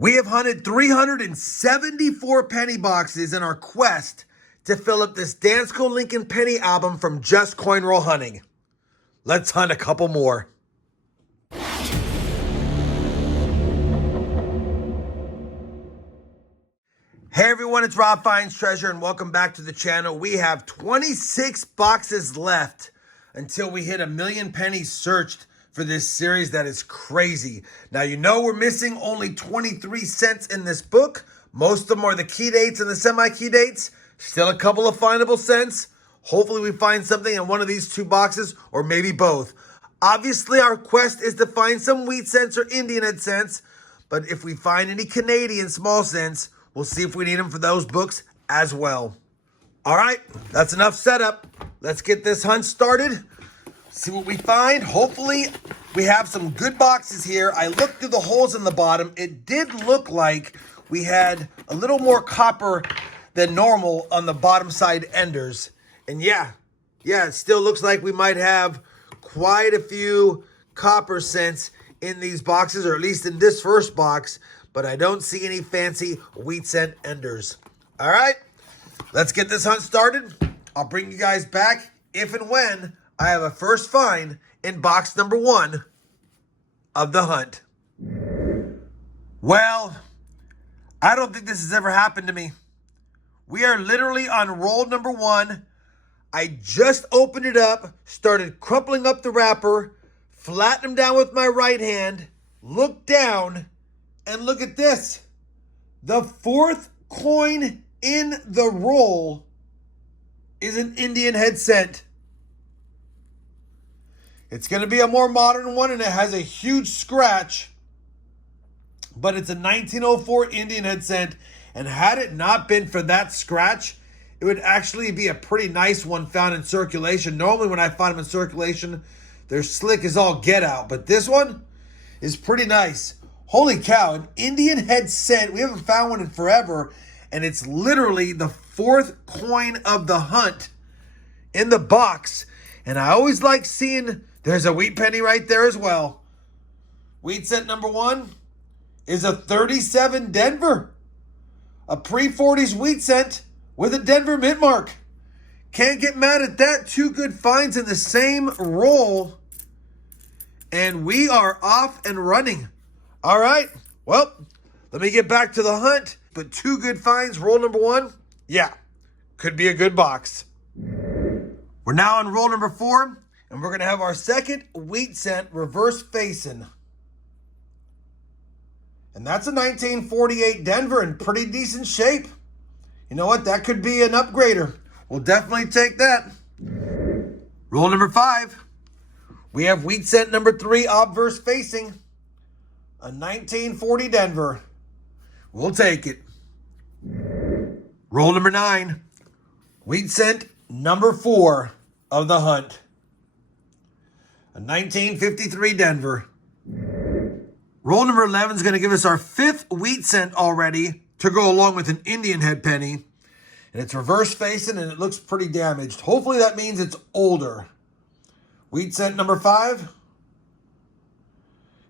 We have hunted 374 penny boxes in our quest to fill up this Dansko Lincoln penny album from Just Coin Roll Hunting. Let's hunt a couple more. Hey everyone, it's RobFindsTreasure and welcome back to the channel. We have 26 boxes left until we hit 1 million pennies searched for this series that is crazy. Now, you know we're missing only 23 cents in this book. Most of them are the key dates and the semi-key dates. Still a couple of findable cents. Hopefully we find something in one of these two boxes or maybe both. Obviously, our quest is to find some wheat cents or Indian head cents. But if we find any Canadian small cents, we'll see if we need them for those books as well. All right, that's enough setup. Let's get this hunt started. See what we find. Hopefully, we have some good boxes here. I looked through the holes in the bottom. It did look like we had a little more copper than normal on the bottom side enders. And yeah, it still looks like we might have quite a few copper cents in these boxes, or at least in this first box, but I don't see any fancy wheat cent enders. All right, let's get this hunt started. I'll bring you guys back if and when I have a first find in box number 1 of the hunt. Well, I don't think this has ever happened to me. We are literally on roll number 1. I just opened it up, started crumpling up the wrapper, flattened them down with my right hand, looked down, and look at this. The 4th coin in the roll is an Indian head cent. It's going to be a more modern one, and it has a huge scratch. But it's a 1904 Indian head cent. And had it not been for that scratch, it would actually be a pretty nice one found in circulation. Normally when I find them in circulation, they're slick as all get out. But this one is pretty nice. Holy cow, an Indian head cent. We haven't found one in forever. And it's literally the 4th coin of the hunt in the box. And I always like seeing, there's a wheat penny right there as well. Wheat cent number 1 is a 37 Denver. A pre-40s wheat cent with a Denver mint mark. Can't get mad at that. 2 good finds in the same roll. And we are off and running. All right. Well, let me get back to the hunt. But 2 good finds, roll number 1. Yeah, could be a good box. We're now on roll number 4. And we're going to have our second wheat cent reverse facing. And that's a 1948 Denver in pretty decent shape. You know what? That could be an upgrader. We'll definitely take that. Roll number 5. We have wheat cent number 3 obverse facing. A 1940 Denver. We'll take it. Roll number 9. Wheat cent number 4 of the hunt. A 1953 Denver. Roll number 11 is going to give us our 5th wheat cent already to go along with an Indian head penny. And it's reverse facing and it looks pretty damaged. Hopefully that means it's older. Wheat cent number 5.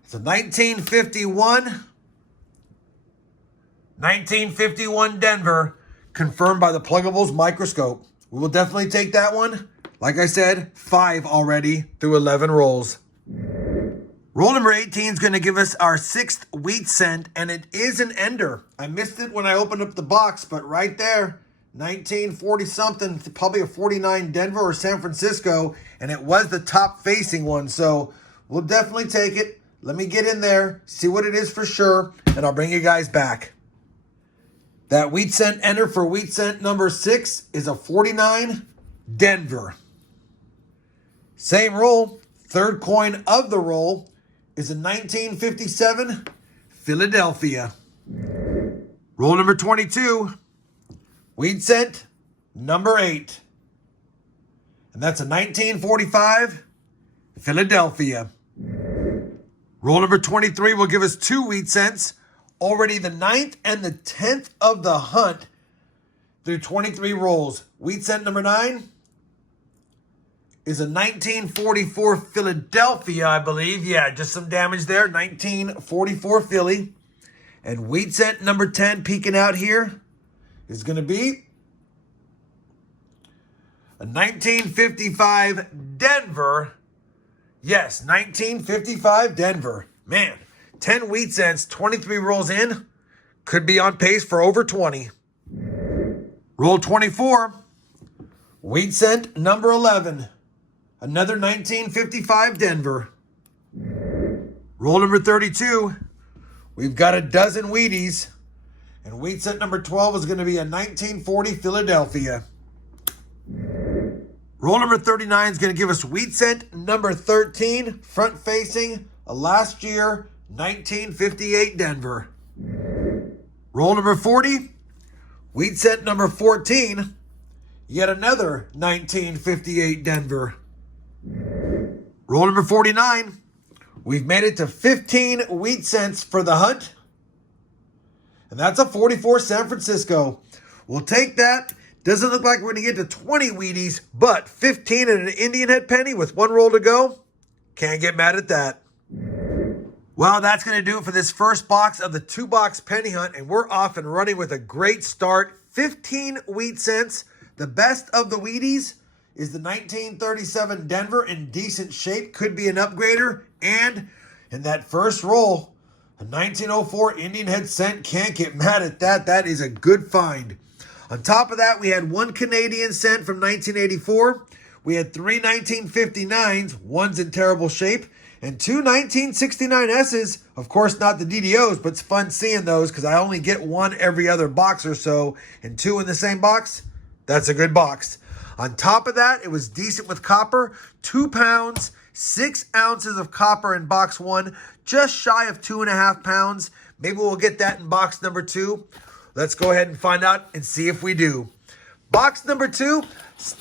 It's a 1951 Denver, confirmed by the Pluggables Microscope. We will definitely take that one. Like I said, 5 already through 11 rolls. Roll number 18 is going to give us our 6th wheat cent, and it is an ender. I missed it when I opened up the box, but right there, 1940-something, probably a 49 Denver or San Francisco, and it was the top-facing one, so we'll definitely take it. Let me get in there, see what it is for sure, and I'll bring you guys back. That wheat cent ender for wheat cent number 6 is a 49 Denver. Same roll, 3rd coin of the roll is a 1957 Philadelphia. Roll number 22, wheat cent number 8. And that's a 1945 Philadelphia. Roll number 23 will give us 2 wheat cents. Already the 9th and the 10th of the hunt through 23 rolls. Wheat cent number 9 is a 1944 Philadelphia, I believe. Yeah, just some damage there. 1944 Philly. And wheat cent number 10 peeking out here is going to be a 1955 Denver. Yes, 1955 Denver. Man, 10 wheat cents, 23 rolls in. Could be on pace for over 20. Roll 24. Wheat cent number 11. Another 1955 Denver. Roll number 32. We've got a dozen Wheaties. And wheat cent number 12 is going to be a 1940 Philadelphia. Roll number 39 is going to give us wheat cent number 13, front facing, a last year 1958 Denver. Roll number 40, wheat cent number 14, yet another 1958 Denver. Roll number 49, we've made it to 15 wheat cents for the hunt. And that's a 44 San Francisco. We'll take that. Doesn't look like we're going to get to 20 Wheaties, but 15 and an Indian head penny with one roll to go. Can't get mad at that. Well, that's going to do it for this first box of the 2-box penny hunt, and we're off and running with a great start. 15 wheat cents. The best of the Wheaties is the 1937 Denver in decent shape. Could be an upgrader. And in that first roll, a 1904 Indian head cent. Can't get mad at that. That is a good find. On top of that, we had one Canadian cent from 1984. We had three 1959s, one's in terrible shape, and two 1969S's. Of course, not the DDOs, but it's fun seeing those because I only get one every other box or so, and two in the same box. That's a good box. On top of that, it was decent with copper. 2 pounds, 6 ounces of copper in box 1, just shy of 2.5 pounds. Maybe we'll get that in box number 2. Let's go ahead and find out and see if we do. Box number 2,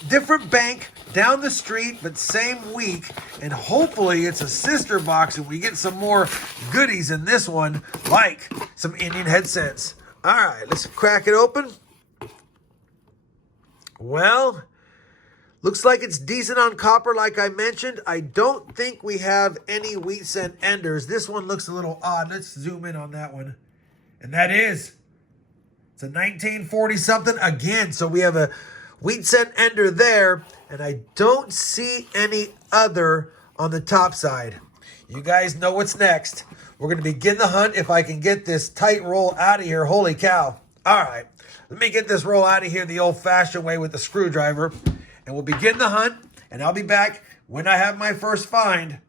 different bank down the street, but same week. And hopefully it's a sister box and we get some more goodies in this one, like some Indian head cents. All right, let's crack it open. Well, looks like it's decent on copper, like I mentioned. I don't think we have any wheat cent enders. This one looks a little odd. Let's zoom in on that one. And that is... it's a 1940 something again. So we have a wheat cent ender there. And I don't see any other on the top side. You guys know what's next. We're going to begin the hunt if I can get this tight roll out of here. Holy cow. All right. Let me get this roll out of here the old-fashioned way with the screwdriver. And we'll begin the hunt. And I'll be back when I have my first find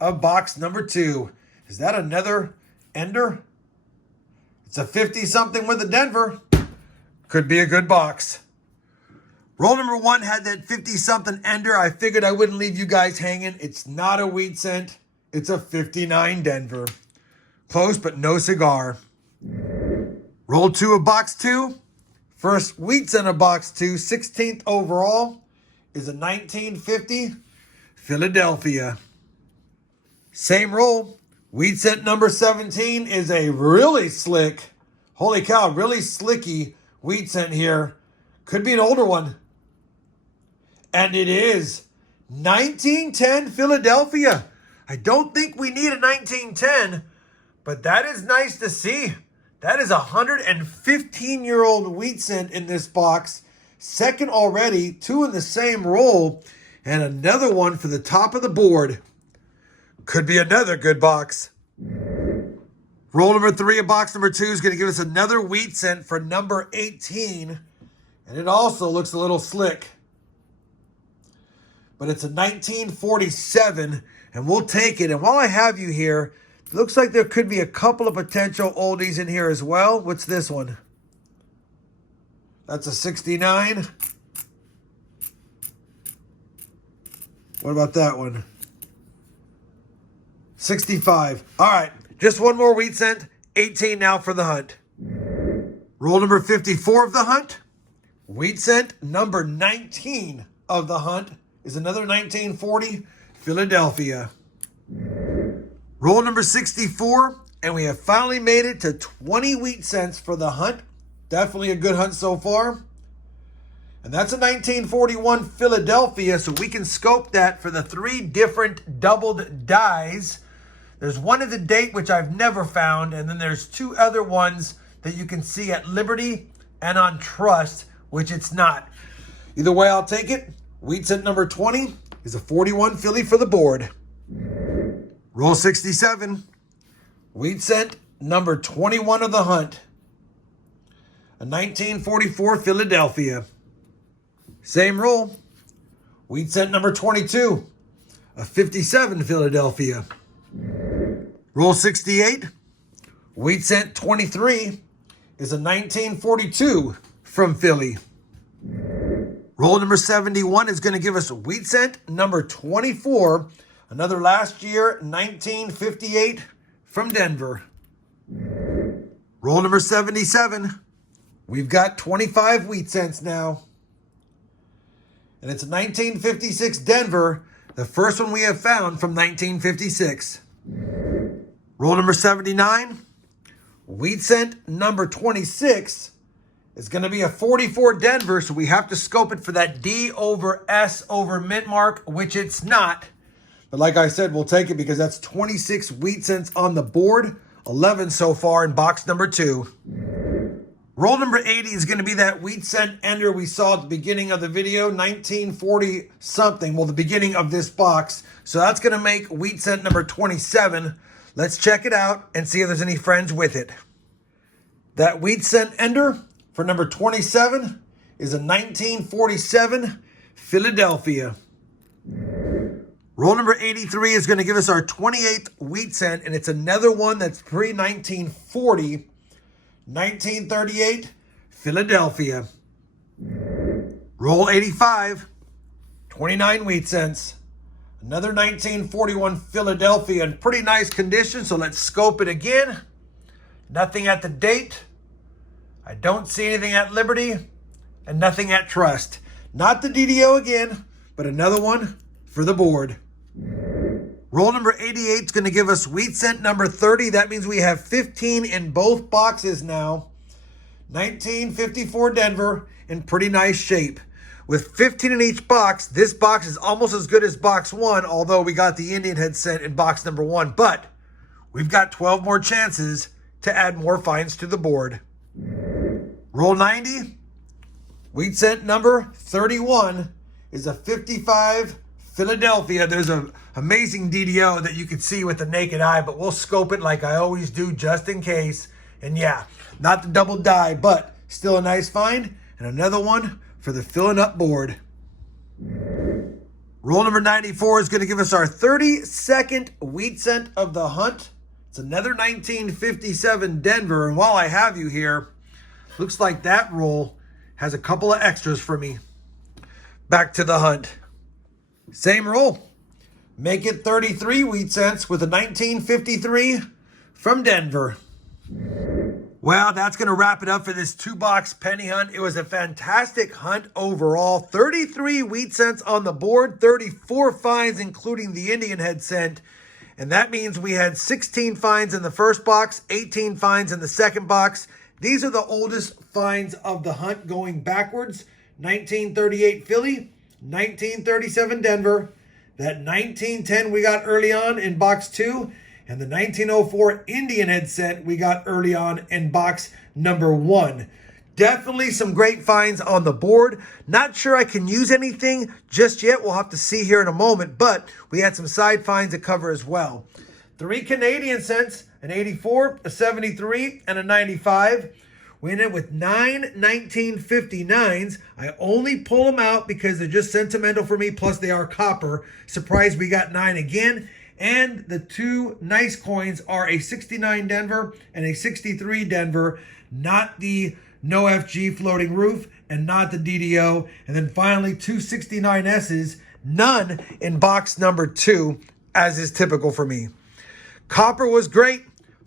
of box number 2. Is that another ender? It's a 50-something with a Denver. Could be a good box. Roll number 1 had that 50-something ender. I figured I wouldn't leave you guys hanging. It's not a wheat cent. It's a 59 Denver. Close, but no cigar. Roll 2 of box 2. First wheat cent of box 2, 16th overall, is a 1950 Philadelphia. Same roll. Wheat cent number 17 is a really slick, holy cow, really slicky wheat cent here. Could be an older one. And it is 1910 Philadelphia. I don't think we need a 1910, but that is nice to see. That is a 115-year-old wheat cent in this box. Second already, 2 in the same roll, and another one for the top of the board. Could be another good box. Roll number 3 of box number 2 is going to give us another wheat cent for number 18. And it also looks a little slick. But it's a 1947, and we'll take it. And while I have you here, it looks like there could be a couple of potential oldies in here as well. What's this one? That's a 69. What about that one? 65. All right, just one more wheat cent. 18 now for the hunt. Roll number 54 of the hunt. Wheat cent number 19 of the hunt is another 1940 Philadelphia. Roll number 64, and we have finally made it to 20 wheat cents for the hunt. Definitely a good hunt so far. And that's a 1941 Philadelphia, so we can scope that for the 3 different doubled dies. There's one at the date, which I've never found, and then there's two other ones that you can see at Liberty and on Trust, which it's not. Either way, I'll take it. Wheat cent number 20 is a 41 Philly for the board. Roll 67. Wheat cent number 21 of the hunt. A 1944 Philadelphia. Same roll. Wheat cent number 22. A 57 Philadelphia. Roll 68. Wheat cent 23 is a 1942 from Philly. Roll number 71 is going to give us wheat cent number 24. Another last year, 1958 from Denver. Roll number 77. We've got 25 wheat cents now. And it's 1956 Denver, the first one we have found from 1956. Roll number 79. Wheat cent number 26 is going to be a 44 Denver, so we have to scope it for that D over S over mint mark, which it's not. But like I said, we'll take it because that's 26 wheat cents on the board, 11 so far in box number 2. Roll number 80 is going to be that wheat cent ender we saw at the beginning of the video, 1940 something, well, the beginning of this box. So that's going to make wheat cent number 27. Let's check it out and see if there's any friends with it. That wheat cent ender for number 27 is a 1947 Philadelphia. Roll number 83 is going to give us our 28th wheat cent, and it's another one that's pre-1940, 1938 Philadelphia. Roll 85, 29 wheat cents. Another 1941 Philadelphia in pretty nice condition, so let's scope it again. Nothing at the date. I don't see anything at Liberty, and nothing at Trust. Not the DDO again, but another one for the board. Roll number 88 is going to give us wheat cent number 30. That means we have 15 in both boxes now. 1954 Denver in pretty nice shape. With 15 in each box, this box is almost as good as box 1, although we got the Indian head cent in box number 1. But we've got 12 more chances to add more finds to the board. Roll 90. Wheat cent number 31 is a 55 Philadelphia. There's an amazing DDO that you can see with the naked eye, but we'll scope it like I always do just in case. And yeah, not the double die, but still a nice find. And another one for the filling up board. Roll number 94 is going to give us our 32nd wheat cent of the hunt. It's another 1957 Denver. And while I have you here, looks like that roll has a couple of extras for me. Back to the hunt. Same roll. Make it 33 wheat cents with a 1953 from Denver. Well, that's going to wrap it up for this 2-box penny hunt. It was a fantastic hunt overall. 33 wheat cents on the board, 34 finds, including the Indian head cent. And that means we had 16 finds in the first box, 18 finds in the second box. These are the oldest finds of the hunt going backwards. 1938 Philly, 1937 Denver, that 1910 we got early on in box 2, and the 1904 Indian head cent we got early on in box number 1. Definitely some great finds on the board. Not sure I can use anything just yet. We'll have to see here in a moment, but we had some side finds to cover as well. 3 Canadian cents, an 84, a 73, and a 95. We ended with 9 1959s. I only pull them out because they're just sentimental for me, plus they are copper. Surprised we got 9 again. And the 2 nice coins are a 69 Denver and a 63 Denver, not the no FG floating roof and not the DDO. And then finally 2 69S's, none in box number 2, as is typical for me. Copper was great.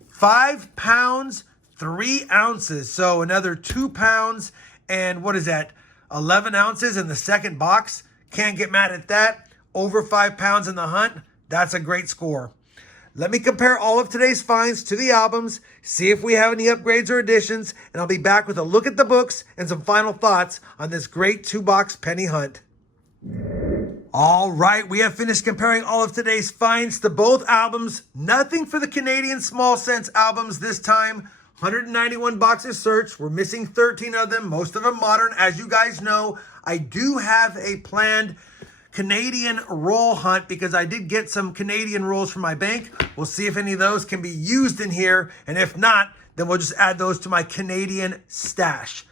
5 pounds, 3 ounces. So another 2 pounds and what is that? 11 ounces in the second box. Can't get mad at that. Over 5 pounds in the hunt. That's a great score. Let me compare all of today's finds to the albums, see if we have any upgrades or additions, and I'll be back with a look at the books and some final thoughts on this great 2-box penny hunt. All right, we have finished comparing all of today's finds to both albums. Nothing for the Canadian Small Cents albums this time. 191 boxes searched. We're missing 13 of them, most of them modern. As you guys know, I do have a planned Canadian roll hunt because I did get some Canadian rolls from my bank. We'll see if any of those can be used in here. And if not, then we'll just add those to my Canadian stash.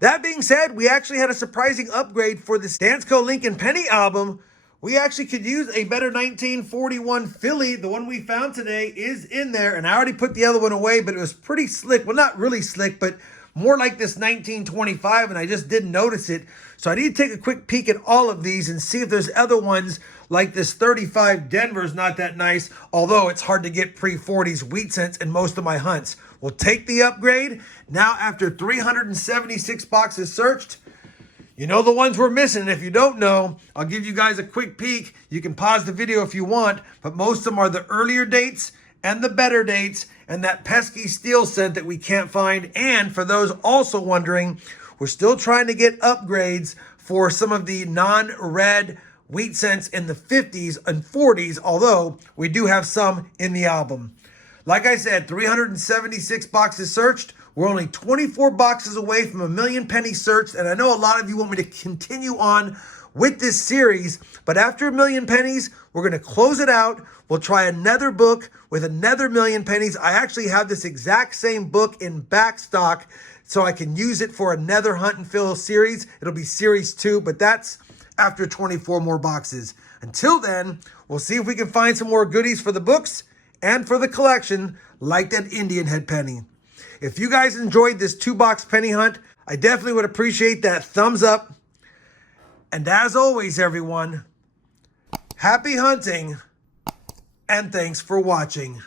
That being said, we actually had a surprising upgrade for the Stansco Lincoln Penny album. We actually could use a better 1941 Philly. The one we found today is in there, and I already put the other one away, but it was pretty slick. Well, not really slick, but more like this 1925, and I just didn't notice it. So I need to take a quick peek at all of these and see if there's other ones like this 35 Denver's not that nice, although it's hard to get pre-40s wheat cents in most of my hunts. We'll take the upgrade. Now, after 376 boxes searched, you know the ones we're missing. And if you don't know, I'll give you guys a quick peek. You can pause the video if you want, but most of them are the earlier dates and the better dates and that pesky steel cent that we can't find. And for those also wondering, we're still trying to get upgrades for some of the non-red wheat cents in the 50s and 40s, although we do have some in the album. Like I said, 376 boxes searched. We're only 24 boxes away from 1,000,000 pennies searched, and I know a lot of you want me to continue on with this series, but after 1,000,000 pennies, we're going to close it out. We'll try another book with another 1,000,000 pennies. I actually have this exact same book in back stock, so I can use it for another Hunt and Fill series. It'll be series 2, but that's after 24 more boxes. Until then, we'll see if we can find some more goodies for the books and for the collection, like that Indian head penny. If you guys enjoyed this 2-box penny hunt, I definitely would appreciate that thumbs up. And as always, everyone, happy hunting and thanks for watching.